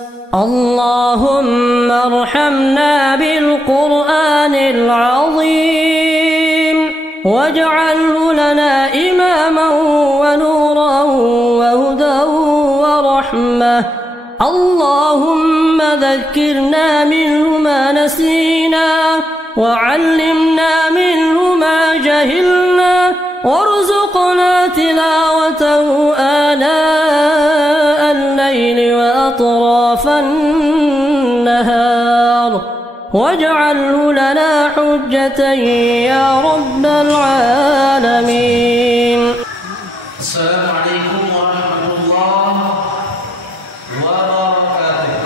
اللهم ارحمنا بالقرآن العظيم واجعله لنا إماما ونورا وهدى ورحمة. اللهم ذكرنا منه ما نسينا وعلمنا منه ما جهلنا وارزقنا تلاوته آناء الليل وأطراف النهار واجعله لنا حجة يا رب العالمين. السلام عليكم ورحمة الله وبركاته.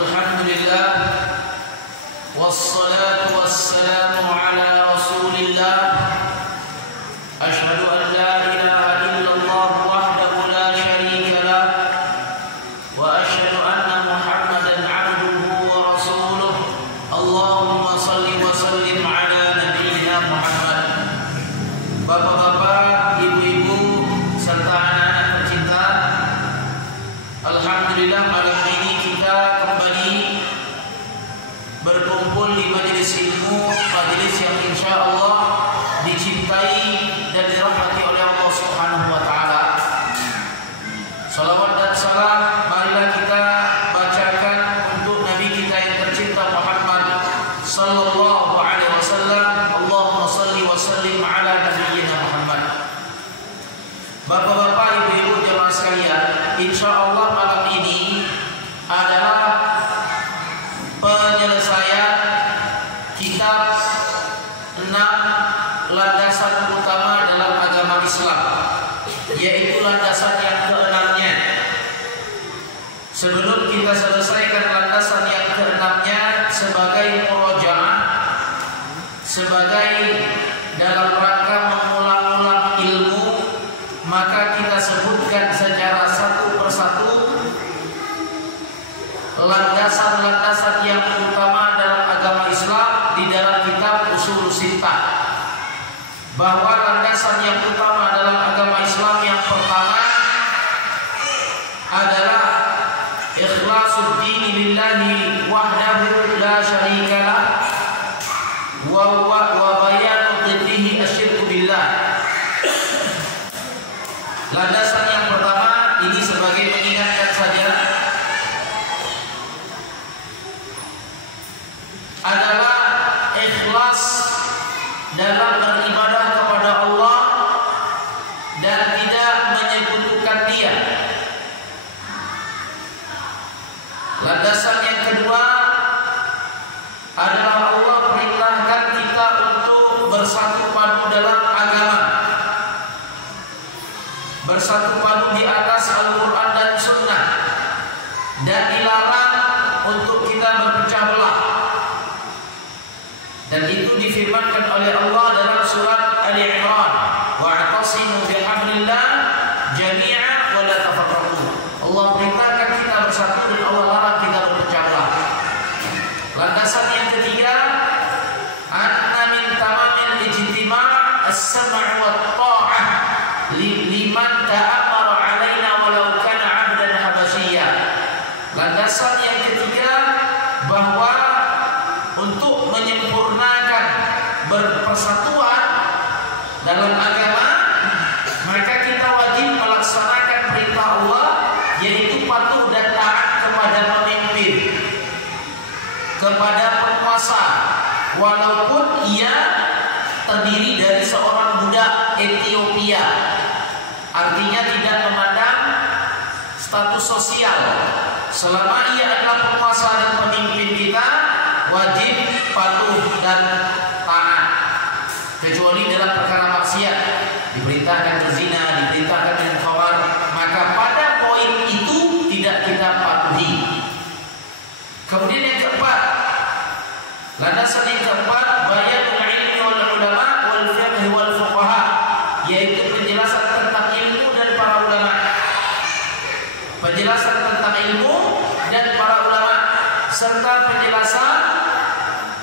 الحمد لله والصلاة والسلام على رسول الله. أشهد أن لا إله إلا الله وحده لا شريك له وأشهد أن محمدا عبده ورسوله. اللهم صل وسلم على نبينا Muhammad. Bapak-bapak, ibu-ibu, serta anak-anak tercinta, alhamdulillah malam ini kita kembali berkumpul di majelis ilmu, majelis yang insya Allah dicintai dan dirahmati oleh Allah Subhanahu wa Ta'ala. Salawat dan salam marilah kita bacakan untuk Nabi kita yang tercinta Muhammad sallallahu alaihi wasallam. Allahumma salli wa sallim ala nabiyyina Muhammad. Bapak-bapak, ibu-ibu, jemaah sekalian, insya Allah malam ini adalah penyelesaian kitab 6 landasan utama dalam agama Islam, yaitu landasan yang ke-6-nya. Sebelum kita selesaikan landasan yang ke-6-nya sebagai murojaah, sebagai dalam rangka mengulang-ulang ilmu, maka kita sebutkan secara satu persatu landasan-landasan yang utama dalam agama Islam di dalam kitab Ushul Sittah. Bahwa landasan yang utama dalam agama Islam yang pertama adalah ikhlasul dini lillahi wahdahu la syarikalah wa bayanu dhiddihi asyirku billah. Landasan yang pertama ini sebagai mengingatkan saja adalah ikhlas dalam beribadah kepada Allah dan tidak menyekutukan Dia. Landasan yang kedua adalah Allah perintahkan kita untuk bersatu padu dalam agama, bersatu padu di atas Al-Quran dan Sunnah, dan dilarang untuk kita berpecah belah. Dan itu difirmankan oleh Allah dalam surat Ali Imran, wa'tasimu bihablillah jami'an wa la tafarraqu. Allah perintahkan kita bersatu dan Allah larang kita berpecah belah. Landasan yang ketiga, anna min tamamil ijtima' as-sam' wa ta'ah liman ta'ammara 'alaina walau kana 'abdan habasyiyya. Landasan yang ketiga, bahwa untuk menyempurnakan berpersatuan dalam agama, maka kita wajib melaksanakan perintah Allah, yaitu patuh dan taat kepada pemimpin, kepada penguasa, walaupun ia terdiri dari seorang budak Ethiopia. Artinya tidak memandang status sosial. Selama ia adalah penguasa dan pemimpin kita, wajib patuh dan taat. Kecuali dalam perkara maksiat, diperintahkan berzina, diperintahkan dengan khamar, maka pada poin itu tidak kita patuhi. Kemudian yang keempat, landasan yang keempat, bayanul ilmi wal ulama wal fiqh wal fuqaha, yaitu penjelasan tentang ilmu dan para ulama. Penjelasan tentang ilmu dan para ulama, serta penjelasan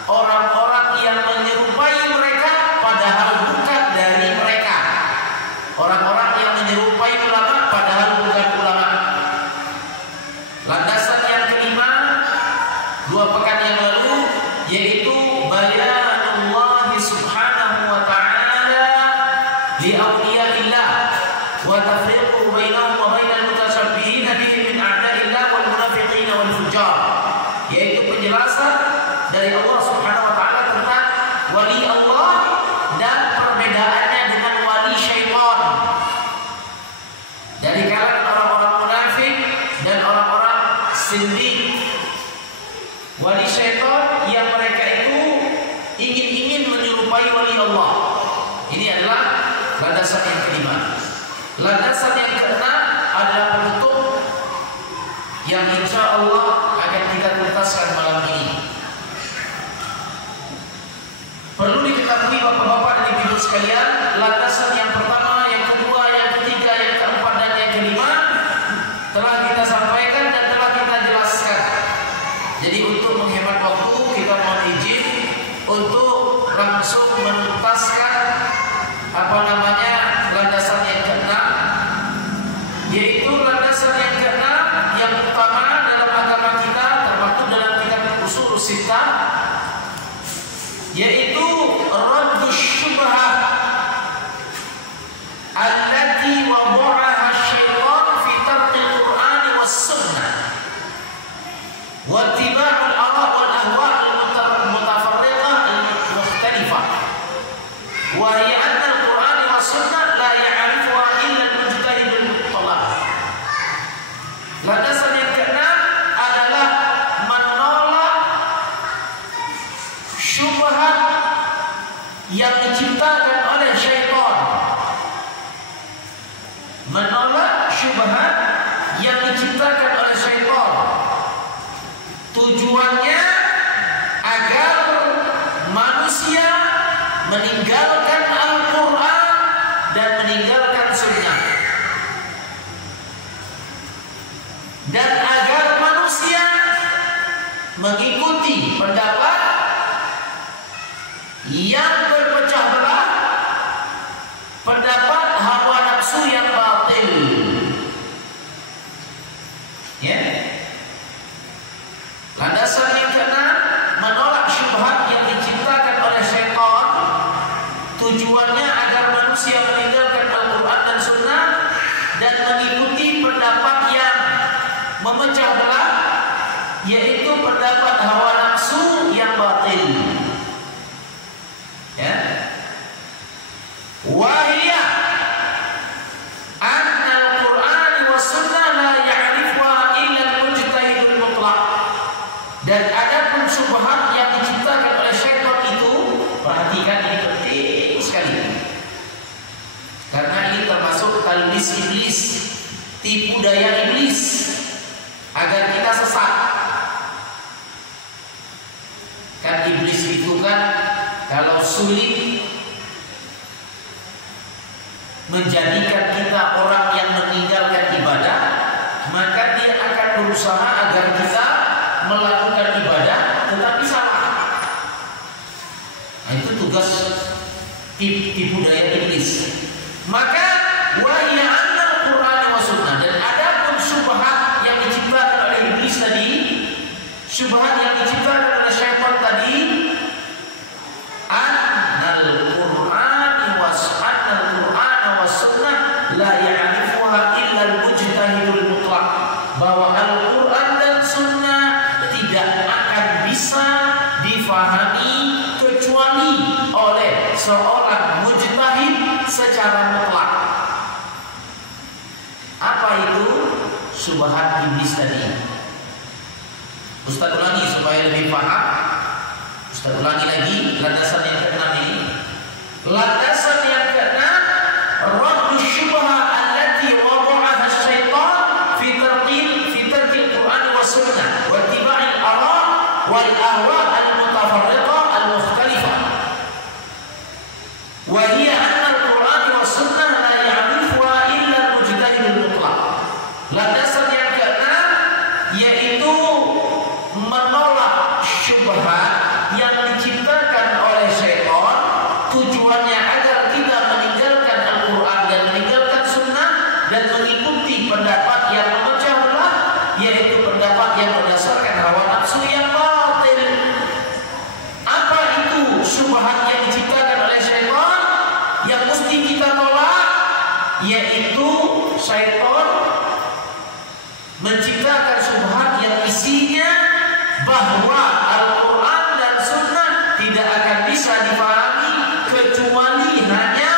orang-orang yang menyerupai mereka padahal bukan dari mereka. Orang-orang yang menyerupai ulama padahal bukan yafruqu bainahum wa bainal mutasyabbihina bihim min a'da'illah wal munafiqina wal fujjar, yaitu penjelasan dari Allah Subhanahu wa taala tentang wali Allah dan perbedaannya dengan wali syaitan dari kalangan orang-orang munafik dan orang-orang sindik. Wali syaitan yang mereka itu ingin menyerupai wali Allah. Ini adalah landasan yang kelima. Landasan yang keenam adalah penutup yang insya Allah akan kita tuntaskan malam ini. Perlu diketahui bapak-bapak dan ibu sekalian, landasan yang pertama, yang kedua, yang ketiga, yang keempat dan yang kelima telah kita sampaikan dan telah kita jelaskan. Jadi untuk menghemat waktu, kita mohon izin untuk langsung menuntaskan landasan yang keenam, yaitu landasan yang keenam yang utama dalam agama kita, termaktub dalam kitab Ushul Sittah, yaitu raddus syubhah allati wada'aha syaitan fi tarqil Qur'an was sunnah wa ittiba'ul ara' wal ahwa' al mutafarriqah al mukhtalifah, wa hiya anna al-Qur'an was sunnah la ya'rifuha illa al-mujtahidul mutlaq. Landasan yang keenam adalah menolak syubhat yang diciptakan oleh syaitan. Menolak syubhat yang diciptakan oleh syaitan. Tujuannya agar manusia meninggalkan Al-Quran dan meninggalkan Sunnah, dan agar manusia mengikuti pendapat yang berpecah belah, pendapat hawa nafsu yang batil. Ya. Landasan yang keenam, menolak syubhat yang diciptakan oleh syaitan. Tujuannya agar manusia meninggalkan Al-Quran dan Sunnah dan mengikuti pendapat yang memecah belah, yaitu pendapat hawa nafsu yang batil. Ya. Wahia anna al-Quran wa sunnah la ya'rifuha illa al-mujtahidul mutlaq. Dan adapun syubhat yang diciptakan oleh syaitan itu, perhatikan, ini penting sekali, karena ini termasuk talbis iblis, tipu daya iblis agar kita sesat. Kan iblis itu kan kalau sulit menjadikan kita orang yang meninggalkan ibadah, maka dia akan berusaha agar kita melakukan ibadah tetapi salah. Nah, itu tugas tipu daya iblis. Maka wahia anna al-Quran wa sunnah, dan adapun syubhat yang diciptakan oleh iblis tadi, syubhat yang diciptakan oleh syaitan tadi, annal Qur'an wa sunnah la ya'rifuha illa al-mujtahidul mutlaq, bahwa Al-Quran dan Sunnah tidak akan bisa difahami kecuali oleh seorang mujtahid secara mutlak. Apa itu syubhat iblis tadi? Ustaz ulangi supaya lebih paham. Ustaz ulangi lagi landasan yang keenam ini. Landasan yang keenam, raddus syubhah allati wada'aha syaitan fi tarqil Qur'an wa sunnah wa ittiba'il ara' wal ahwa' al mutafarriqah al mukhtalifah, wa hiya anna al-Qur'an wa sunnah la ya'rifuha illa al-mujtahidul mutlaq. Landasan yang keenam yaitu menolak syubhat yang diciptakan oleh syaitan. Tujuannya agar kita meninggalkan Al-Quran dan meninggalkan Sunnah dan mengikuti pendapat yang memecah belah, yaitu pendapat yang berdasarkan hawa nafsu yang batil. Apa itu syubhat yang diciptakan oleh syaitan yang mesti kita tolak? Yaitu syaitan menciptakan syubhat yang isinya bahwa Al-Quran dan Sunnah tidak akan bisa dipahami kecuali hanya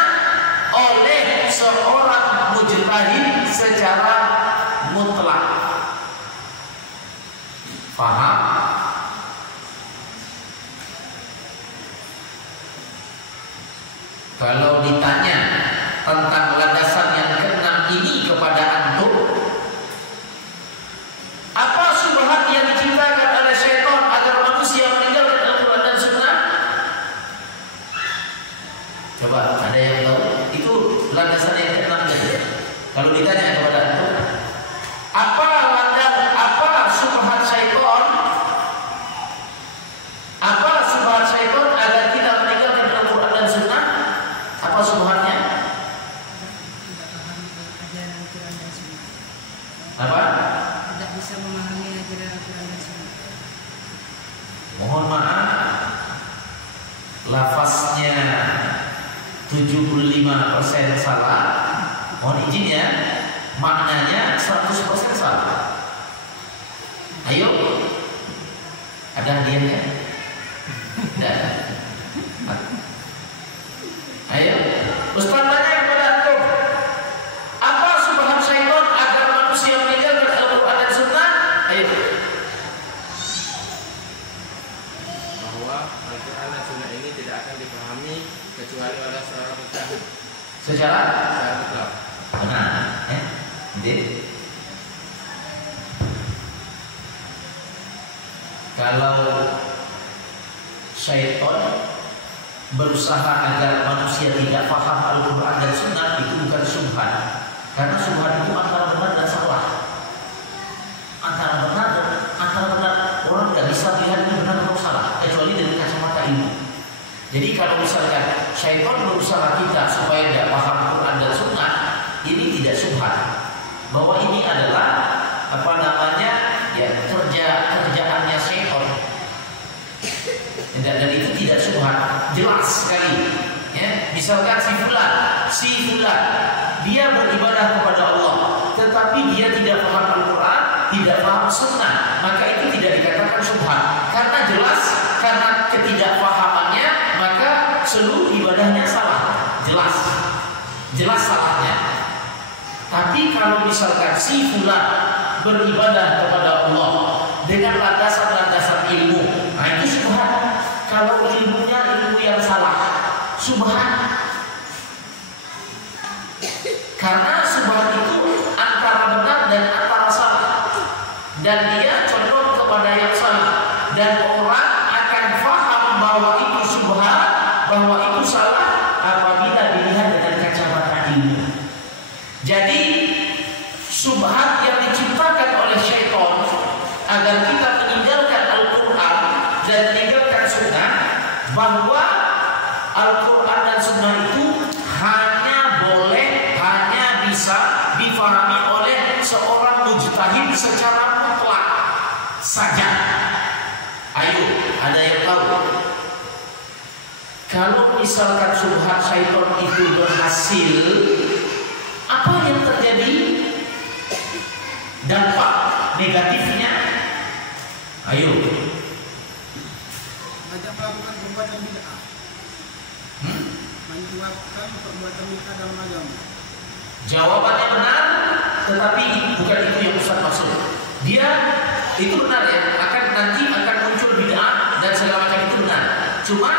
oleh seorang mujtahid secara mutlak. Paham? Kalau ditanya tentang landasan yang keenam ini kepada antum, apa syubhat yang diciptakan oleh syaitan agar manusia meninggalkan Al-Quran dan Sunnah? Coba ada yang tahu? Itu landasan yang keenam. Kalau ditanya kepada antum, apa syubhat syaitan? Apa syubhat syaitan agar kita meninggalkan Al-Quran dan Sunnah? Apa syubhatnya? Apa? Tidak bisa memahami ajaran Al-Quran dan Sunnah. Mohon maaf, lafaznya 75% salah. Mohon izin ya, maknanya 100% salah. Ayo, ada hadiahnya? Tidak. Ayo, Ustaz tanya kepada antum, apa syubhat syaitan agar manusia meninggalkan Al-Quran dan Sunnah? Ayo. Bahwa Al-Quran dan Sunnah ini tidak akan dipahami kecuali oleh seorang mujtahid Secara mutlak. benar, ya? Jadi, kalau syaitan berusaha agar manusia tidak paham Al-Quran dan Sunnah, itu bukan syubhat. Karena syubhat itu antara benar dan salah. Antara benar, orang tidak bisa melihat ini benar atau salah kecuali dengan kacamata ilmu. Jadi kalau misalkan syaitan berusaha kita supaya tidak paham Al-Quran dan Sunnah, ini tidak syubhat. Bahwa ini adalah kerjaannya syaitan. Dan itu tidak syubhat, jelas sekali. Ya, misalkan si fulan, dia beribadah kepada Allah, tetapi dia tidak paham Al-Quran, tidak paham Sunnah, maka itu tidak dikatakan syubhat. Karena jelas, karena ketidakpahamannya, maka seluruh ibadahnya salah, jelas salahnya. Tapi kalau misalkan si fulan beribadah kepada Allah dengan landasan-landasan ilmu, nah itu syubhat. Kalau ilmunya ilmu yang salah, syubhat. Karena syubhat itu antara benar dan antara salah, dan dia condong kepada yang salah, dan orang akan faham bahwa itu syubhat, bahwa itu salah apabila dilihat dengan kacamata ilmu. Jadi syubhat yang diciptakan oleh syaitan agar kita meninggalkan Al-Quran dan meninggalkan Sunnah, bahwa Al-Quran dan Sunnah itu hanya bisa difahami oleh seorang mujtahid secara mutlak saja. Ayo, ada yang tahu? Kalau misalkan syubhat syaitan itu berhasil, apa yang terjadi? Dampak negatifnya? Ayo. Banyak melakukan perbuatan bid'ah. Banyak melakukan perbuatan bid'ah dalam agama. Jawabannya benar, tetapi bukan itu yang Ustaz maksud. Dia itu benar ya, nanti akan muncul bid'ah dan segala macam, itu benar. Cuma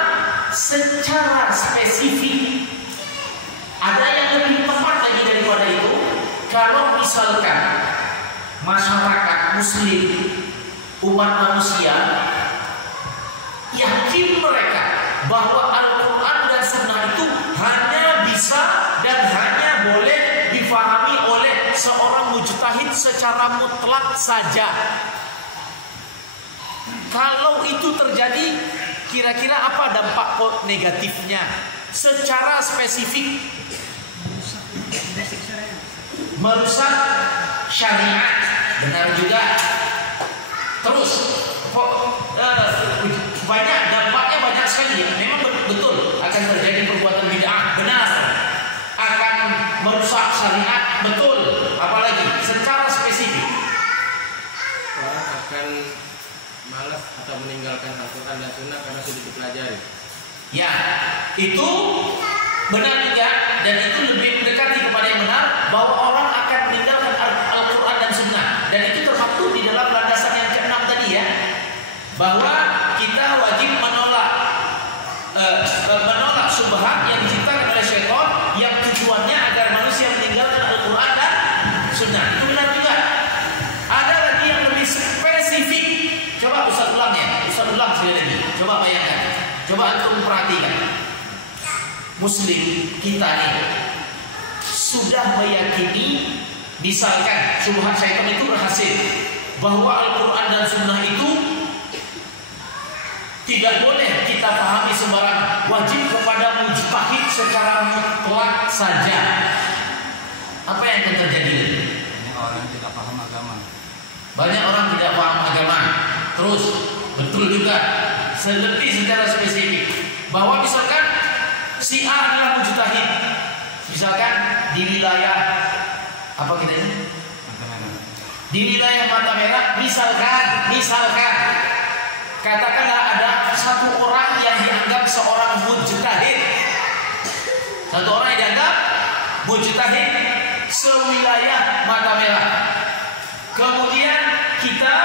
secara spesifik ada yang lebih tepat lagi daripada itu. Kalau misalkan masyarakat muslim, umat manusia, yakin mereka bahwa Al-Quran dan Sunnah itu hanya bisa dan hanya boleh difahami oleh seorang mujtahid secara mutlak saja. Kalau itu terjadi, kira-kira apa dampak negatifnya secara spesifik? Merusak syariat, benar juga. Terus banyak dampaknya, banyak sekali. Memang betul akan terjadi perbuatan bid'ah, benar. Akan merusak syariat, betul. Apalagi secara spesifik. sunnah karena sudah dipelajari. Ya, itu benar juga, dan itu lebih mendekati kepada yang benar bahwa orang akan meninggalkan Al-Quran dan Sunnah, dan itu termaktub di dalam landasan yang ke-6 tadi ya, bahwa kita wajib menolak subhat yang diciptakan oleh syaitan yang tujuannya agar manusia meninggalkan Al-Quran dan Sunnah. Itu benar juga. Ada lagi yang lebih spesifik. Coba Ustaz ulang ya, Ustaz ulang sekali lagi. Coba bayangkan, coba antum perhatikan. Muslim kita nih sudah meyakini, misalkan subhat syaitan itu berhasil, bahwa Al-Quran dan Sunnah itu tidak boleh kita pahami sembarangan, wajib kepada mujtahid secara mutlak saja. Apa yang akan terjadi? Banyak orang tidak paham agama. Banyak orang tidak paham agama. Terus betul juga, lebih secara spesifik, bahwa misalkan si A adalah mujtahid, misalkan di wilayah apa kita ini? Di wilayah Mata Merah, misalkan katakanlah ada satu orang yang dianggap seorang mujtahid, satu orang yang dianggap mujtahid sewilayah Mata Merah. Kemudian kita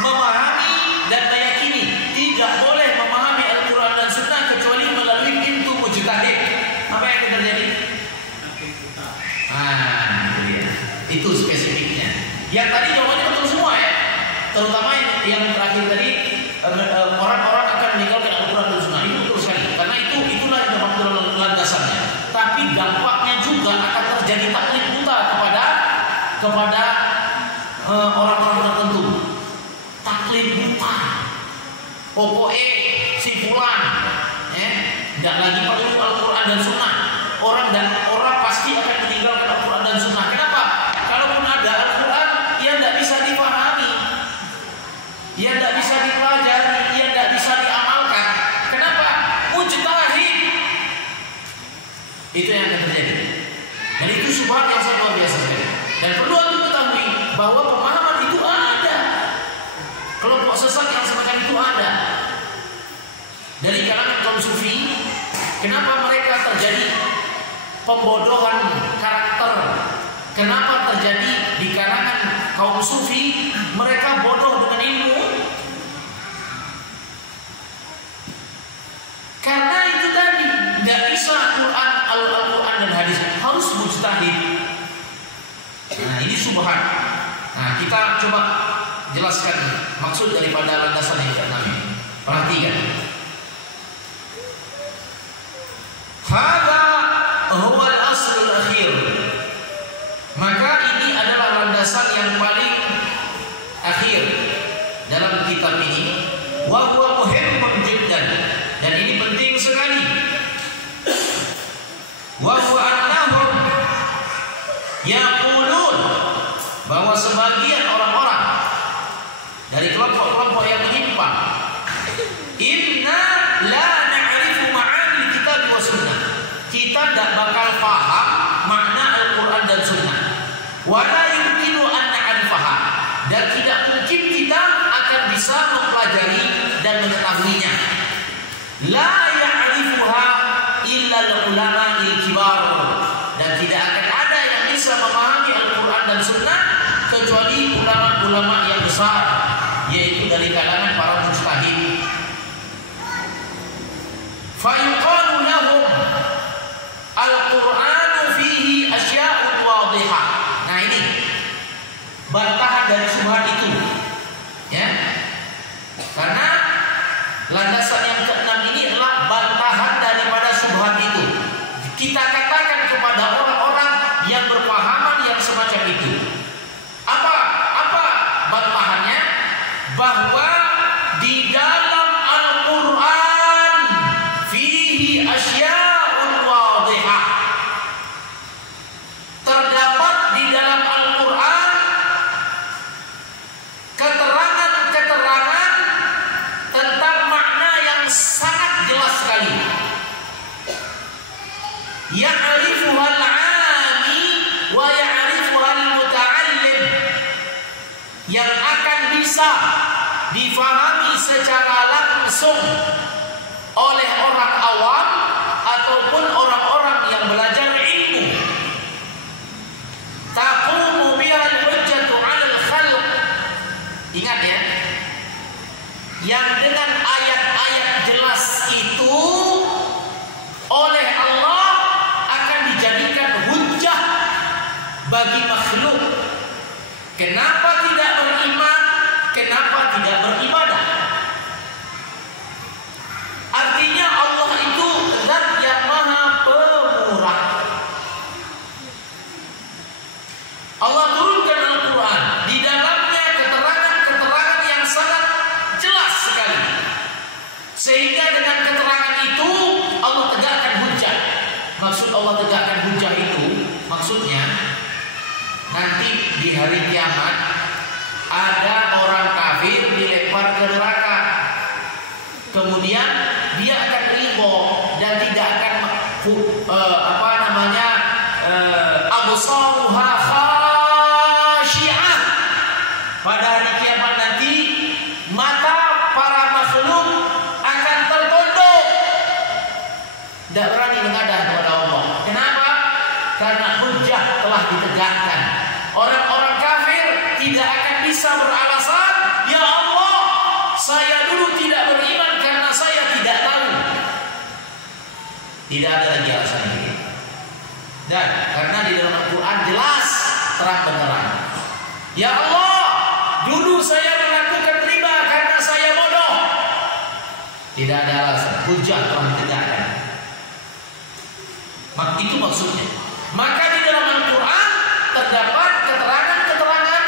memahami dan meyakini tidak boleh memahami Al-Quran dan Sunnah kecuali melalui pintu mujtahid. Apa yang akan terjadi? Itu spesifiknya. Yang tadi jawabannya betul semua ya. Terutama yang terakhir tadi, orang-orang akan meninggalkan Al-Quran dan Sunnah. Itu betul sekali. Karena itulah yang dapat landasannya. Tapi dampaknya juga akan terjadi taklid buta kepada orang-orang tertentu. Taklid buta. Pokoknya si fulan, tidak lagi perlu Al-Quran dan Sunnah. Orang pasti akan meninggalkan Al-Quran dan Sunnah. Kenapa? Kalaupun ada Al-Quran, ia tidak bisa dipahami, ia tidak bisa dipelajari, ia tidak bisa diamalkan. Kenapa? Mujtahid. Itu yang akan terjadi. Dan itu subhat yang sangat luar biasa sekali. Dan perlu untuk ketahui bahwa pemahaman itu ada. Kelompok sesat yang semacam itu ada. Dari kalangan kaum sufi, kenapa mereka terjadi pembodohan karakter? Kenapa terjadi di kalangan kaum sufi mereka bodoh dengan ilmu? Karena itu tadi tidak bisa Al-Quran dan hadis, harus mujtahid. Nah ini subhat. Nah kita coba jelaskan maksud daripada landasan yang ke-6. Perhatikan. Hadza huwa al-asl al-akhir. Maka ini adalah landasan yang paling akhir dalam kitab ini. Wa huwa muhimmun jiddan, dan ini penting sekali. Wa huwa annahum yaqulun, bahwa sebagian orang-orang dari kelompok-kelompok yang menyimpang, inna la na'rifu ma'ani kitab wa sunnah, kita tidak bakal paham makna Al-Quran dan Sunnah, wala yumkinu an na'rifaha, dan tidak mungkin kita akan bisa mempelajari dan mengetahuinya. La ya'rifuha illa al-ulama al-kibar, dan tidak akan ada yang bisa memahami Al-Quran dan Sunnah kecuali ulama-ulama yang besar, yaitu dari kalangan para mujtahid. Fayuqalu lahum Al-Qur'anu fihi asya'un wadihah. Nah ini bantahan dari subhat itu, ya. Karena landasan yang ke-6 ini adalah bantahan daripada subhat itu. Kita katakan kepada orang-orang yang berpahaman yang semacam itu, apa bantahannya? Bahwa di dalam Al-Quran fihi asya'un wadihah, terdapat di dalam Al-Quran keterangan-keterangan tentang makna yang sangat jelas sekali. Ya'rifuhal 'ami wa ya'rifuhal muta'allim, yang akan bisa difahami secara langsung oleh orang awam ataupun orang-orang yang belajar ilmu. Taqumu bihal hujjatu 'alal khalq. Ingat ya, yang dengan ayat-ayat jelas itu oleh Allah akan dijadikan hujjah bagi makhluk. Kenapa tidak beriman? Kenapa tidak beribadah? Artinya Allah itu zat yang maha pemurah. Allah turunkan Al-Quran, di dalamnya keterangan-keterangan yang sangat jelas sekali, sehingga dengan keterangan itu Allah tegakkan hujjah. Maksud Allah tegakkan hujjah itu, maksudnya nanti di hari kiamat ada orang kafir dilempar ke neraka, kemudian dia akan ridho dan tidak akan absaruha khashi'ah. Pada hari kiamat nanti mata para makhluk akan tertunduk, tidak berani menghadap kepada Allah. Kenapa? Karena hujjah telah ditegakkan. Orang-orang kafir tidak akan bisa beralasan, ya Allah, saya dulu tidak beriman karena saya tidak tahu. Tidak ada lagi alasan ini. Dan karena di dalam Al-Quran jelas terang benderang, ya Allah, dulu saya melakukan riba karena saya bodoh. Tidak ada alasan, hujjah telah ditegakkan. Itu maksudnya. Maka di dalam Al-Quran terdapat keterangan-keterangan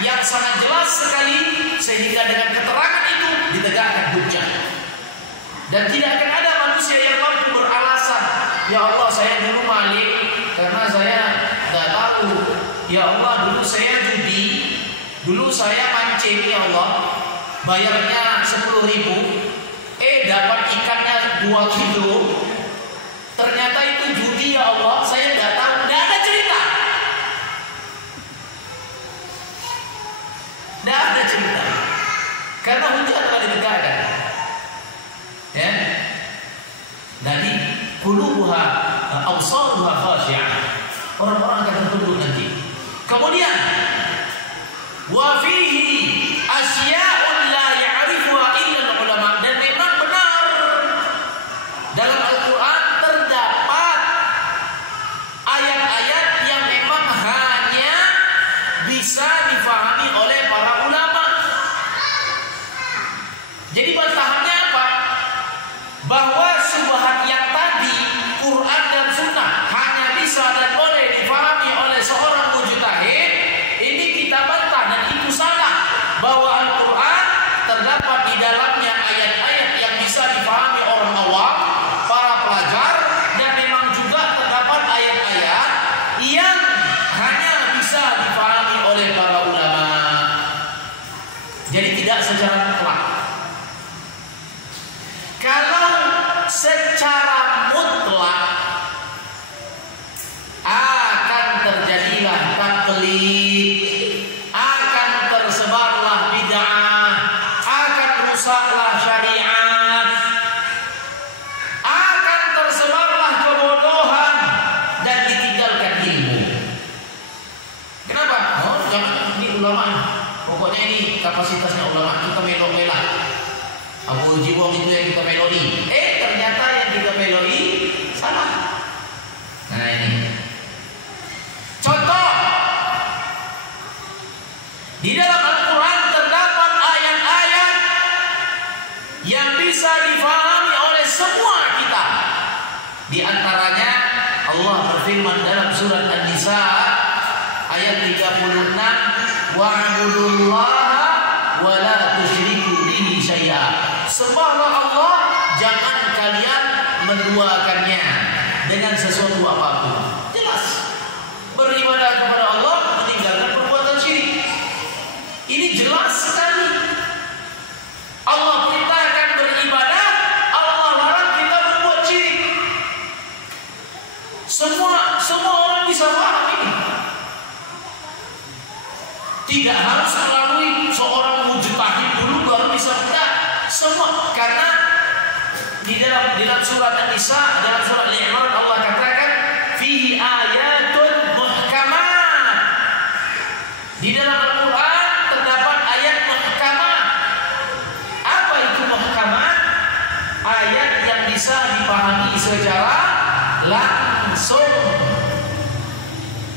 yang sangat jelas sekali, sehingga dengan keterangan itu ditegakkan hujjah. Dan tidak akan ada manusia yang mampu beralasan, ya Allah, saya dulu maling karena saya tidak tahu. Ya Allah, dulu saya judi, dulu saya mancing, ya Allah, bayarnya 10.000, dapat ikannya 2 kilo. Ternyata itu judi, ya Allah, saya tidak tahu. Tidak ada cerita. Tidak ada cerita. Karena hujjah telah ditegakkan. Ya. Dari qulubuha absaruha khashi'ah. Orang-orang akan tertunduk nanti. Kemudian wa fihi asya'un la ya'rifuha illa ulama. Dan memang benar dalam Al-Quran terdapat ayat-ayat yang memang hanya bisa difahami oleh para ulama. Jadi bantahannya apa? Bahwa syubhat yang tadi Quran dan Sunnah hanya bisa dan boleh difahami oleh seorang mujtahid, ini kita bantah dan itu salah. Bahwa Al-Quran terdapat di dalamnya ayat-ayat yang bisa difahami orang awam, para pelajar, dan memang juga terdapat ayat-ayat yang hanya bisa difahami oleh para ulama. Jadi tidak secara mutlak. Kalau secara mutlak akan terjadilah taklid, akan tersebarlah bid'ah, akan rusaklah syariat, akan tersebarlah kebodohan dan ditinggalkan ilmu. Kenapa? Oh, jangan, ini ulama. Pokoknya ini kapasitasnya ulama, kita melo-melah. Abu Jiwong itu yang kita melodi. Ternyata yang kita melodi salah. Nah ini contoh. Di dalam Al-Quran terdapat ayat-ayat yang bisa difahami oleh semua kita. Di antaranya Allah berfirman dalam surat An-Nisa ayat 36, wa'budullaha wa la tusyriku bihi syai'a. Sembahlah Allah, jangan kalian menduakannya dengan sesuatu apapun. Jelas. Beribadah kepada Allah, meninggalkan perbuatan syirik. Ini jelas sekali. Allah perintahkan beribadah, Allah larang kita berbuat syirik. Semua orang bisa paham ini. Tidak harus melalui seorang mujtahid dulu baru bisa tidak semua, karena di dalam surat An-Nisa, dalam surat Al-Imran Allah katakan fihi ayatun muhkamat. Di dalam Al-Quran terdapat ayat muhkamat. Apa itu muhkamat? Ayat yang bisa dipahami secara langsung,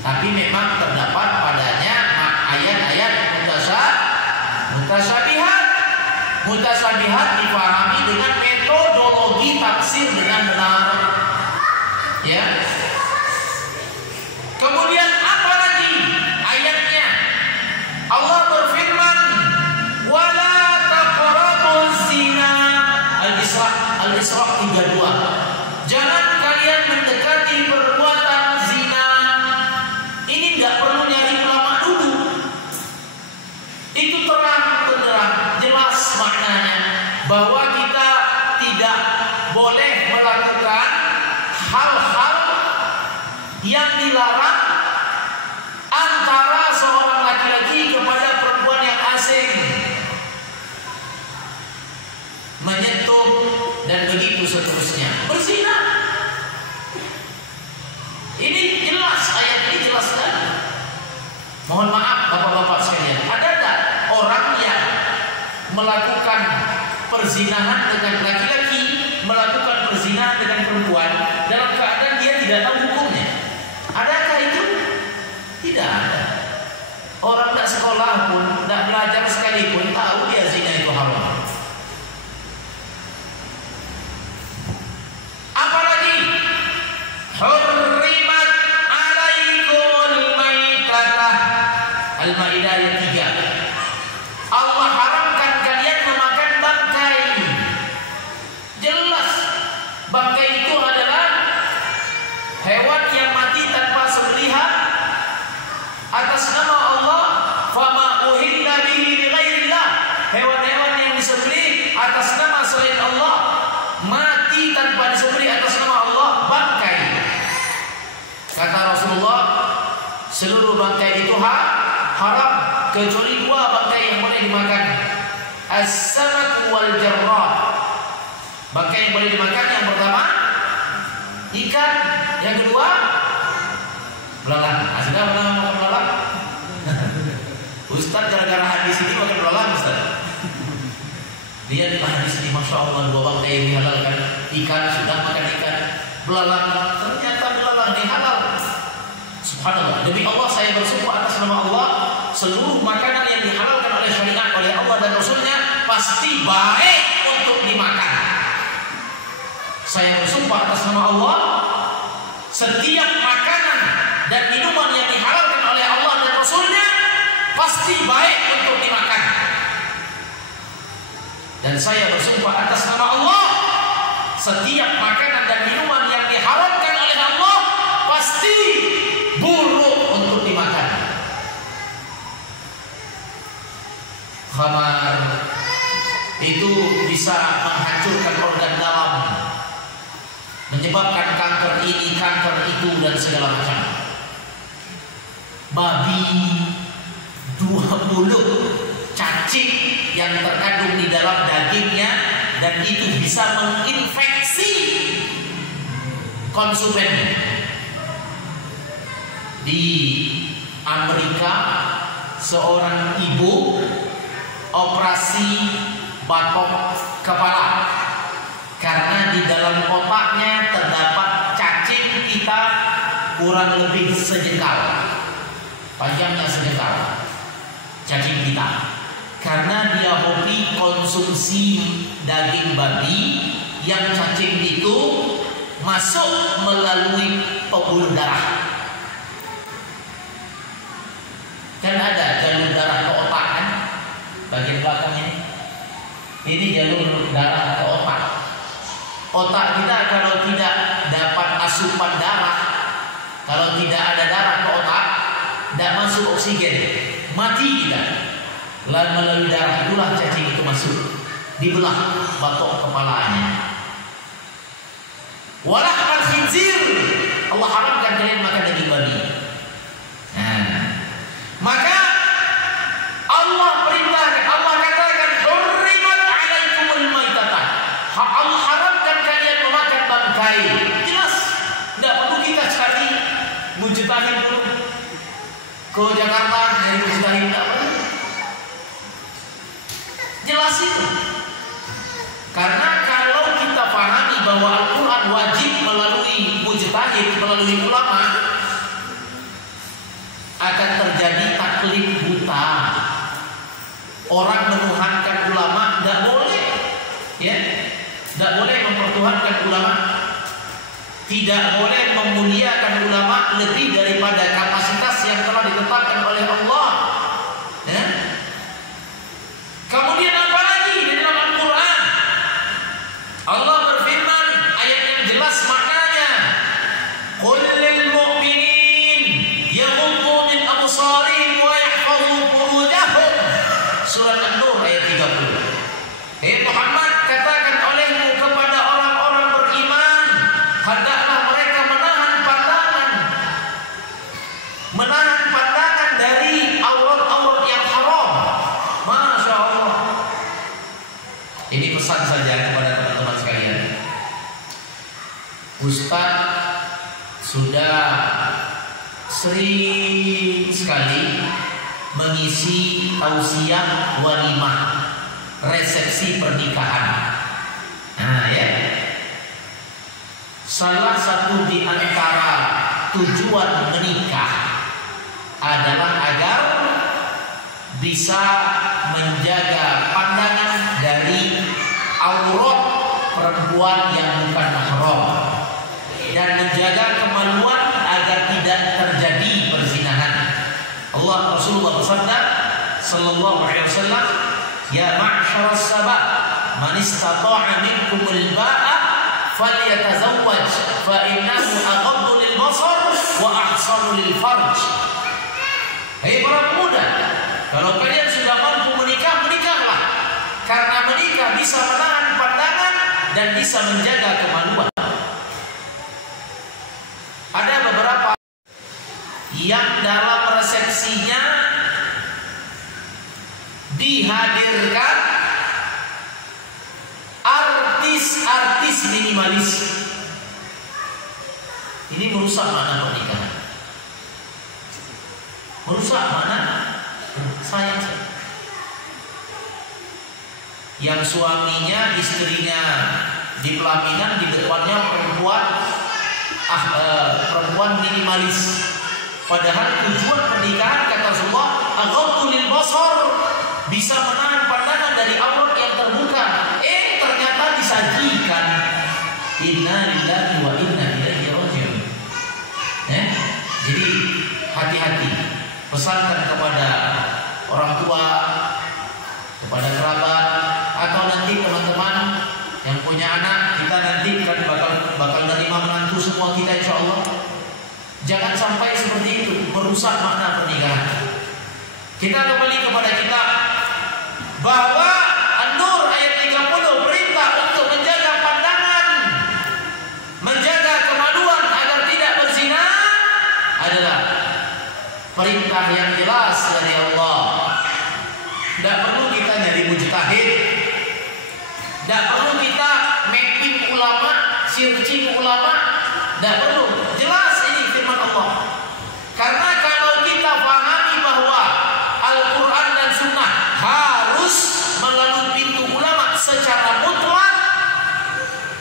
tapi memang terdapat padanya ayat-ayat mutasyabihat. Mutasyabihat dipahami dengan metodologi tafsir dengan benar. Ya. Kemudian apa lagi ayatnya? Allah berfirman, "Wala taqrabuz zina." Al-Isra 32. Jangan kalian mendekati perbuatan zina. Ini enggak perlu nyari ulama dulu. Itu terang benderang, jelas maknanya bahwa kita tidak boleh melakukan hal-hal yang dilarang antara seorang laki-laki kepada perempuan yang asing, menyentuh dan begitu seterusnya, berzina. Ini jelas, ayat ini jelas sekali. Mohon maaf bapak-bapak sekalian, ada tak orang yang melakukan perzinahan dengan laki-laki, melakukan perzinahan dengan perempuan dalam keadaan dia tidak tahu hukumnya? Adakah itu? Tidak ada. Orang tidak sekolah pun, tidak belajar sekalipun tahu dia zina itu haram. Apalagi hurrimat alaikumul maitah. Al-Maidah ayat 3. Allah haramkan kalian memakan bangkai. Jelas bangkai itu adalah hewan yang mati tanpa sembelihan atas nama Allah. Fama uhilla bihi li ghairillah. Hewan-hewan yang disembelih atas nama selain Allah, mati tanpa disembelih atas nama Allah, bangkai. Kata Rasulullah, seluruh bangkai itu haram kecuali dua bangkai yang boleh dimakan. As-samak wal jarrah. Bangkai yang boleh dimakan yang pertama ikan, yang kedua belalang. Sudah pernah makan belalang? Ustaz gara-gara hadis ini makan belalang Ustaz. Lihat hadis ini, Masya Allah, dua bangkai yang dihalalkan. Ikan, sudah makan ikan. Belalang, ternyata belalang dihalal. Subhanallah, demi Allah saya bersumpah atas nama Allah, seluruh makanan yang dihalalkan oleh syariat oleh Allah dan Rasulnya pasti baik untuk dimakan. Saya bersumpah atas nama Allah, setiap makanan dan minuman yang dihalalkan oleh Allah dan Rasulnya pasti baik untuk dimakan. Dan saya bersumpah atas nama Allah, setiap makanan dan minuman yang diharamkan oleh Allah pasti buruk untuk dimakan. Khamar itu bisa menghancurkan organ dalam, menyebabkan kanker ini, kanker itu, dan segala macam. Babi, 20 cacing yang terkandung di dalam dagingnya, dan itu bisa menginfeksi konsumennya. Di Amerika, seorang ibu operasi batok kepala karena di dalam otaknya terdapat cacing kita kurang lebih sejengkal, panjangnya sejengkal cacing kita, karena dia hobi konsumsi daging babi yang cacing itu masuk melalui pembuluh darah. Kan ada jalur darah ke otak kan, bagian belakang ini jalur darah ke otak. Otak kita kalau tidak dapat asupan darah, kalau tidak ada darah ke otak, tidak masuk oksigen, mati kita. Lalu melalui darah itulah cacing itu masuk, dibelah batok kepalanya. Walahmal khinzir, Allah haramkan kalian makan daging babi. Maka Allah perintahkan, Allah katakan hurrimat orang menuhankan ulama, tidak boleh, ya, tidak boleh mempertuhankan ulama, tidak boleh memuliakan ulama lebih daripada kapasitas yang telah ditetapkan oleh Allah. Ya. Kemudian apa lagi di dalam Al-Quran? Allah berfirman, ayat yang jelas maknanya, qul lil mu'minin yaghuddu min absarihim wa yahfazu furujahum. Surat An-Nur ayat 30. Muhammad, katakan olehmu kepada orang-orang beriman, hendaklah mereka menahan pandangan dari aurat-aurat yang haram. Masya Allah. Ini pesan saja kepada teman-teman sekalian. Ustaz sudah sering sekali mengisi tausiah walimah, resepsi pernikahan. Nah, ya. Salah satu di antara tujuan menikah adalah agar bisa menjaga pandangan dari aurat perempuan yang bukan mahram dan menjaga kemaluan agar tidak terjadi perzinahan. Rasulullah bersabda sallallahu alaihi wasallam, ya ma'syaras sabab, man istata'a minkum al-ba'a falyatazawwaj fa innahu aghaddu lil basar wa ahsanu lil farj. Hei para pemuda, kalau kalian sudah mampu menikah, menikahlah, karena menikah bisa menahan pandangan dan bisa menjaga kemaluan. Ada beberapa yang dalam resepsinya dihadirkan artis-artis minimalis. Ini merusak makna pernikahan. Merusak makna sayang. Yang suaminya, istrinya di pelaminan, di depannya perempuan minimalis. Padahal tujuan pernikahan, kata Rasulullah, aghaddu lil basar, bisa menahan pandangan dari aurat yang terbuka. Ternyata disajikan. Inna lillahi wa inna ilaihi raji'un. Jadi hati-hati. Pesankan kepada orang tua, kepada kerabat, atau nanti teman-teman yang punya anak, kita nanti kan bakal menerima menantu semua kita insya Allah. Jangan sampai seperti itu, merusak makna pernikahan. Kita kembali kepada kitab, bahwa An-Nur ayat 30 perintah untuk menjaga pandangan, menjaga kemaluan agar tidak berzina adalah perintah yang jelas dari Allah. Tidak perlu kita jadi mujtahid, tidak perlu kita mapping ulama, searching ulama, tidak perlu. Jelas ini firman Allah. Karena kalau kita pahami bahwa Al-Quran dan Sunnah harus melalui pintu ulama secara mutlak,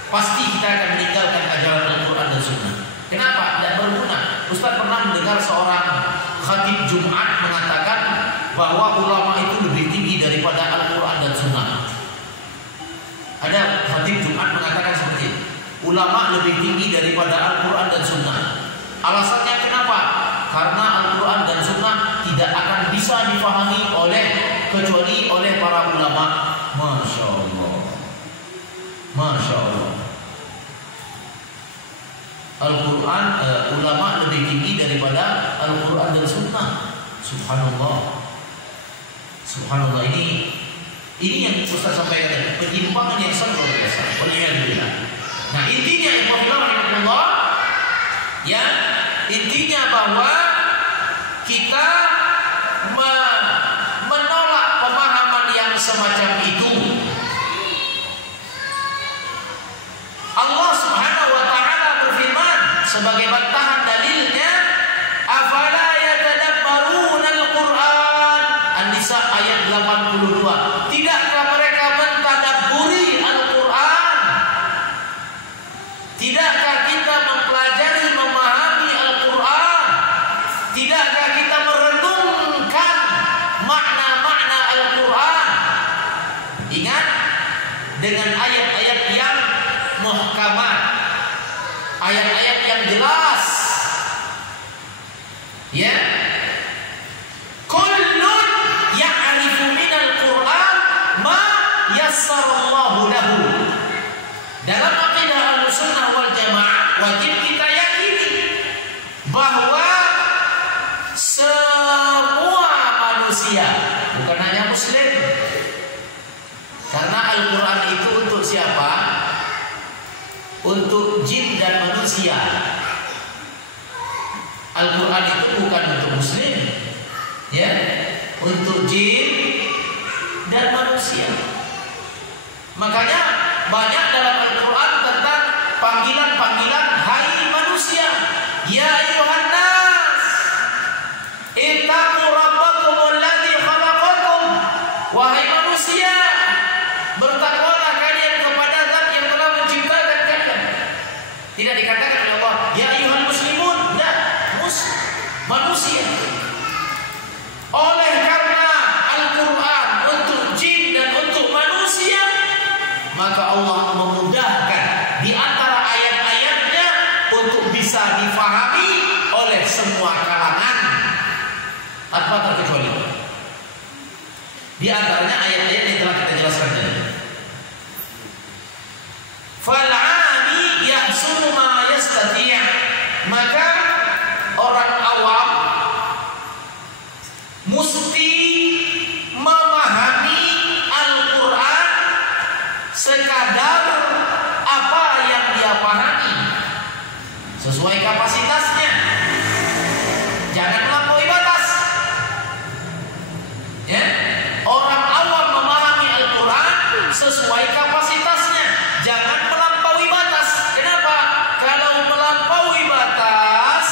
pasti kita akan meninggalkan ajaran Al-Quran dan Sunnah. Kenapa? Tidak berguna. Ustaz pernah mendengar seorang khatib Jumat mengatakan bahwa ulama itu lebih tinggi daripada Al-Quran dan Sunnah. Ada khatib Jumat mengatakan seperti itu. Ulama lebih tinggi daripada Al-Quran dan Sunnah. Alasannya kenapa? Karena Al-Quran dan Sunnah tidak akan bisa dipahami kecuali oleh para ulama. Masya Allah, Masya Allah. Al-Quran, ulama lebih tinggi daripada Al-Quran dan Sunnah. Subhanallah, Subhanallah. Ini yang Ustaz sampaikan, penyimpangan yang sangat luar biasa. Walhamdulillah. Nah, intinya Allah, ya, intinya bahwa kita menolak pemahaman yang semacam itu. Allah Subhanahu wa taala berfirman sebagai bantahan dalilnya, afala yatadabbaruna al-Qur'an. An-Nisa ayat 82. Tidakkah mereka mentadabburi Al-Qur'an? Tidakkah kita mempelajari, memahami Al-Quran? Tidakkah kita merenungkan makna-makna Al-Quran? dengan ayat-ayat yang muhkamat, ayat-ayat yang jelas. Ya, kullun ya'rifu minal Qur'an ma yassarallahu lahu. Dalam akidah Ahlussunnah wal Jamaah wajib kita yakini bahwa semua manusia, bukan hanya muslim, karena Al-Quran itu untuk siapa? Untuk jin dan manusia. Al-Quran itu bukan untuk muslim, ya, untuk jin dan manusia. Makanya banyak dalam Al-Quran tentang panggilan-panggilan hai manusia. Ya ayyuhan nas, ittaqu rabbakumul ladzi khalaqakum. Wahai manusia, bertakwalah kalian kepada Zat yang telah menciptakan kalian. Tidak dikatakan oleh Allah, ya ayyuhal muslimun, tidak, manusia. Oleh karena Al-Quran untuk jin dan untuk manusia, maka Allah memudahkan di antara ayat-ayatnya untuk bisa difahami oleh semua kalangan tanpa terkecuali. Di antaranya ayat-ayat yang telah kita jelaskan tadi. Fal'ami yahsunu ma yastati', maka orang awam mesti memahami Al-Quran sekadar apa yang dia pahami, sesuai kapasitasnya. Jangan melampaui batas. Ya, orang awam memahami Al-Quran sesuai kapasitasnya. Jangan melampaui batas. Kenapa? Kalau melampaui batas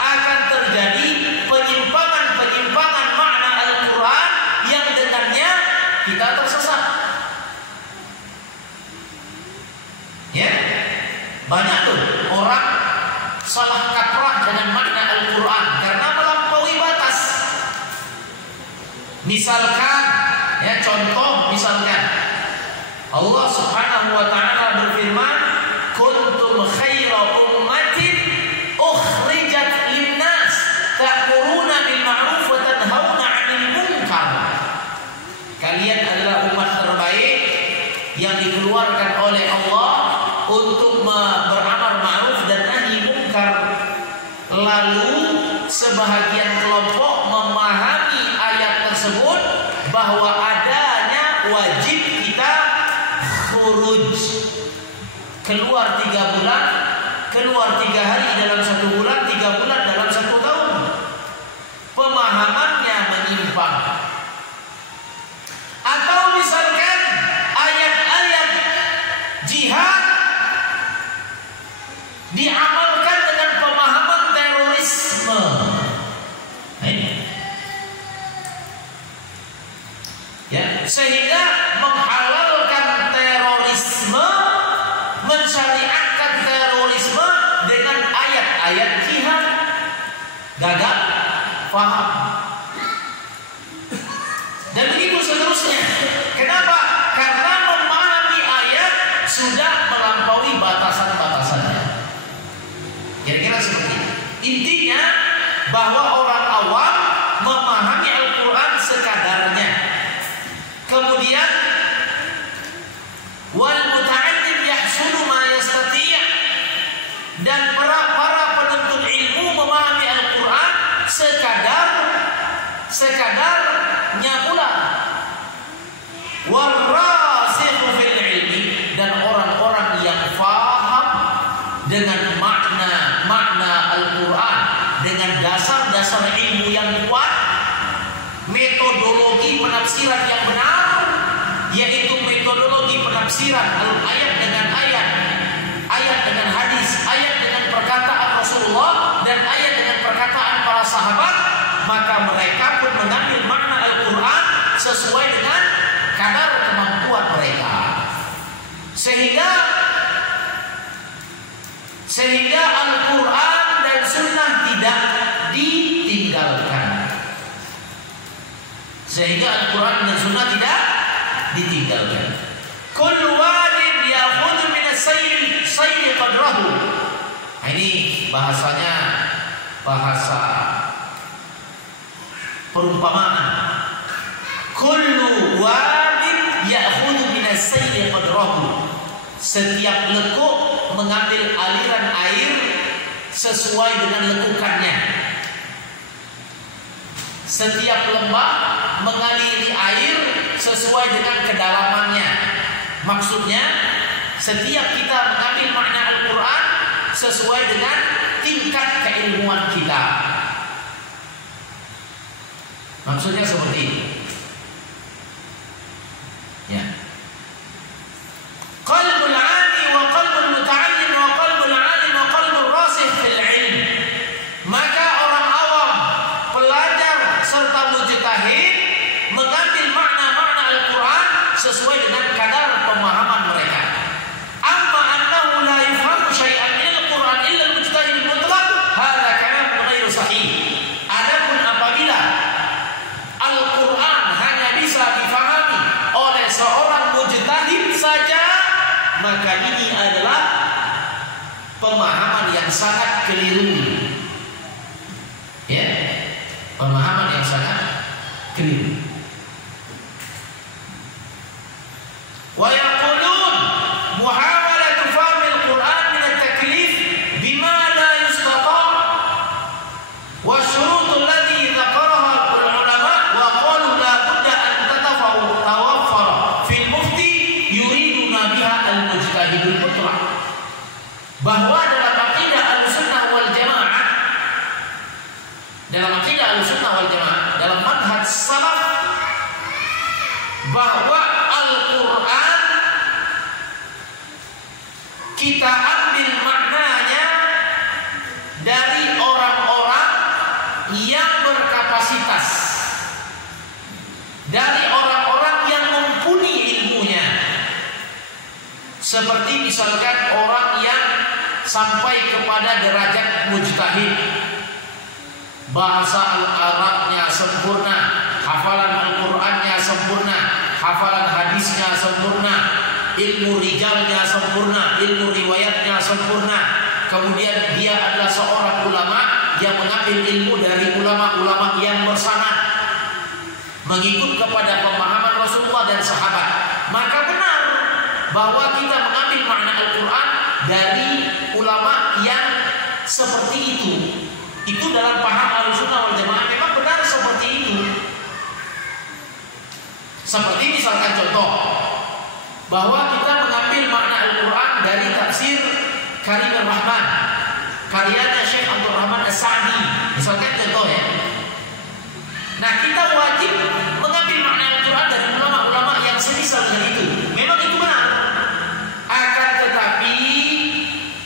akan terjadi penyimpangan-penyimpangan makna Al-Quran yang dengannya kita tersesat. Ya, banyak tuh orang salah kaprah dengan makna Al-Quran karena melampaui batas. Misalkan, ya, contoh misalkan Allah Subhanahu wa taala berfirman, kuntum khaira ummatin ukhrijat linnas ta'muruna bil ma'ruf wa tanhauna 'anil munkar. Kalian adalah umat terbaik yang dikeluarkan oleh Allah untuk beramar ma'ruf dan nahi munkar. Lalu sebahagian kelompok memahami ayat tersebut bahwa adanya wajib kita khuruj, keluar 3 bulan, keluar 3 hari dalam 1 bulan, 3 bulan dalam 1 tahun. Pemahamannya menyimpang. Atau misalkan ayat-ayat jihad diamalkan dengan pemahaman terorisme. Ya, sehingga menghalalkan terorisme, mensyariatkan terorisme dengan ayat-ayat jihad. Gagal paham. Dan begitu seterusnya. Kenapa? Karena memahami ayat sudah melampaui batasan-batasannya. Kira-kira seperti itu. Intinya bahwa orang awam memahami Al-Quran sekadarnya. Kemudian wal muta'allim yahsunu ma yastati', dan para penuntut ilmu memahami Al-Quran sekadarnya pula. Warasikhu fil ilmi, dan orang-orang yang faham dengan makna Al-Quran, dengan dasar-dasar ilmu yang kuat, metodologi penafsiran yang benar, yaitu metodologi penafsiran ayat dengan ayat, ayat dengan hadis, ayat dengan perkataan Rasulullah, dan ayat dengan perkataan para sahabat. Maka mereka pun mengambil makna Al-Quran sesuai dengan kadar kemampuan mereka, sehingga Al-Quran dan Sunnah tidak ditinggalkan. Kullu sayyi qadrahu. Nah, ini bahasanya bahasa perumpamaan. Kullu wadin ya'khudhu minas sayyi qadrahu. Setiap lekuk mengambil aliran air sesuai dengan lekukannya. Setiap lembah mengaliri air sesuai dengan kedalamannya. Maksudnya, setiap kita mengambil makna Al-Quran sesuai dengan tingkat keilmuan kita. Maksudnya seperti ini. Ya. Qalbul 'ami wa qalbul muta'allim wa qalbul 'alim wa qalbul rasikh fil 'ilm. Maka orang awam, pelajar serta mujtahid mengambil makna-makna Al-Quran sesuai dengan kadar pemahaman mereka. Amma annahu la yafhamu syai'an min Al-Quran illa al-mujtahid mutlaq, hadza kalam ghairu sahih. Adapun apabila Al-Quran hanya bisa difahami oleh seorang mujtahid saja, maka ini adalah pemahaman yang sangat keliru. Ya, pemahaman yang sangat keliru. Wa yaqulun muhawalatu fahmi al-Quran min at-taklif bima la yustata' wa syurutul ladzi dzakaraha al-ulama wa qalu la budda an tawaffara fil mufti yuriduna biha al-mujtahidul mutlaq. Bahwa dalam akidah Ahlussunnah wal Jamaah, dalam akidah Ahlussunnah wal Jamaah, dalam manhaj salaf, bahwa Al-Quran kita ambil maknanya dari orang-orang yang berkapasitas, dari orang-orang yang mumpuni ilmunya. Seperti misalkan orang yang sampai kepada derajat mujtahid, bahasa Arabnya sempurna, hafalan Al-Qurannya sempurna, hafalan hadisnya sempurna, ilmu rijalnya sempurna, ilmu riwayatnya sempurna. Kemudian dia adalah seorang ulama yang mengambil ilmu dari ulama-ulama yang bersanad, mengikut kepada pemahaman Rasulullah dan sahabat. Maka benar bahwa kita mengambil makna Al-Quran dari ulama yang seperti itu. Itu dalam paham Ahlussunnah wal Jamaah memang benar seperti itu. Seperti misalkan contoh, bahwa kita mengambil makna Al-Quran dari tafsir Karimur Rahman, karyanya Syekh Abdul Rahman As-Sa'di, misalkan contoh ya. Nah, kita wajib mengambil makna Al-Quran dari ulama-ulama yang semisal dengan itu. Memang itu benar. Akan tetapi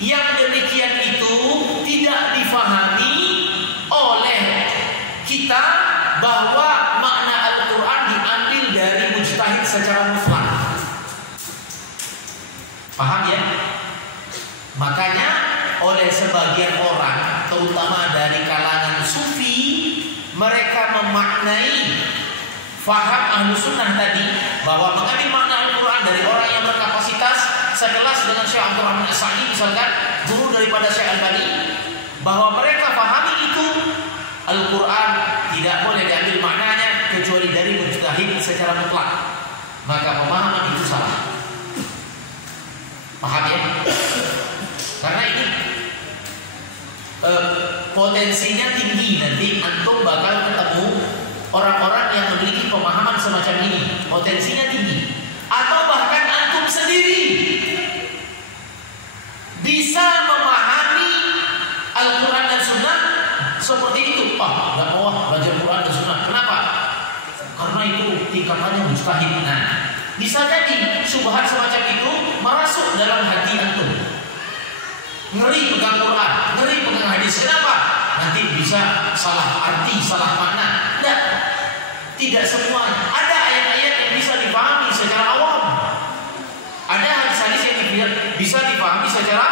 yang demikian itu tidak difahami oleh kita bahwa makna Al-Quran diambil dari mujtahid secara mutlak. Paham ya? Makanya oleh sebagian orang, terutama dari kalangan sufi, mereka memaknai faham Ahlussunnah tadi bahwa mengambil makna Al-Quran dari orang yang berkapasitas sekelas dengan Syekh Abdul Rahman As-Sa'di, misalkan guru daripada Syekh Al-Bani, bahwa mereka pahami itu Al-Quran tidak boleh diambil maknanya kecuali dari mujtahid secara mutlak. Maka pemahaman itu salah. Paham ya? Karena ini potensinya tinggi, nanti antum bakal ketemu orang-orang yang memiliki pemahaman semacam ini. Potensinya tinggi. Atau bahkan antum sendiri bisa memahami Al-Quran dan Sunnah seperti itu. Nggak mau belajar Quran dan Sunnah. Kenapa? Karena itu tingkatannya mujtahid. Nah, bisa jadi syubhat semacam itu merasuk dalam hati antum. Ngeri pegang Quran, ngeri pegang hadis. Kenapa? Nanti bisa salah arti, salah makna. Tidak semuanya. Ada ayat-ayat yang bisa dipahami secara awam. Ada hadis-hadis yang bisa dipahami secara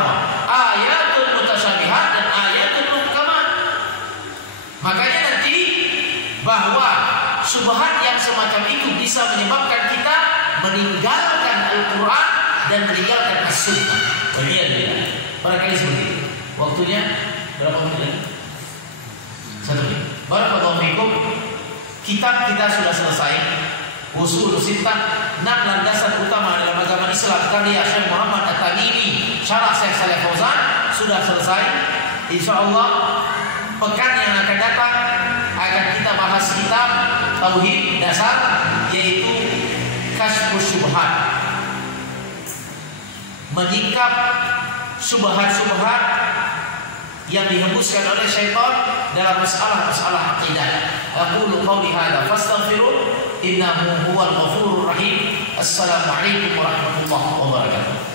awam. Ayatul mutasyabihat dan ayatul muhkamat. Makanya nanti bahwa syubhat yang semacam itu bisa menyebabkan kita meninggalkan Al-Quran dan meninggalkan as-sunnah. Barangkali seperti itu. Waktunya berapa menit? 1 menit. Barakallahu fikum. Kitab kita sudah selesai. Usul Sittah, 6 landasan utama dalam agama Islam karya Syekh Muhammad At-Tamimi, syarah Syekh Shalih Fauzan sudah selesai. Insyaallah pekan yang akan datang akan kita bahas kitab tauhid dasar, yaitu Kasyfus Syubhat, menyingkap subhat-subhat yang dihembuskan oleh syaitan dalam masalah-masalah akidah. Aqulu qawli hadza fastaghfiruh innahu huwal ghafurur rahim. Assalamualaikum warahmatullahi wabarakatuh.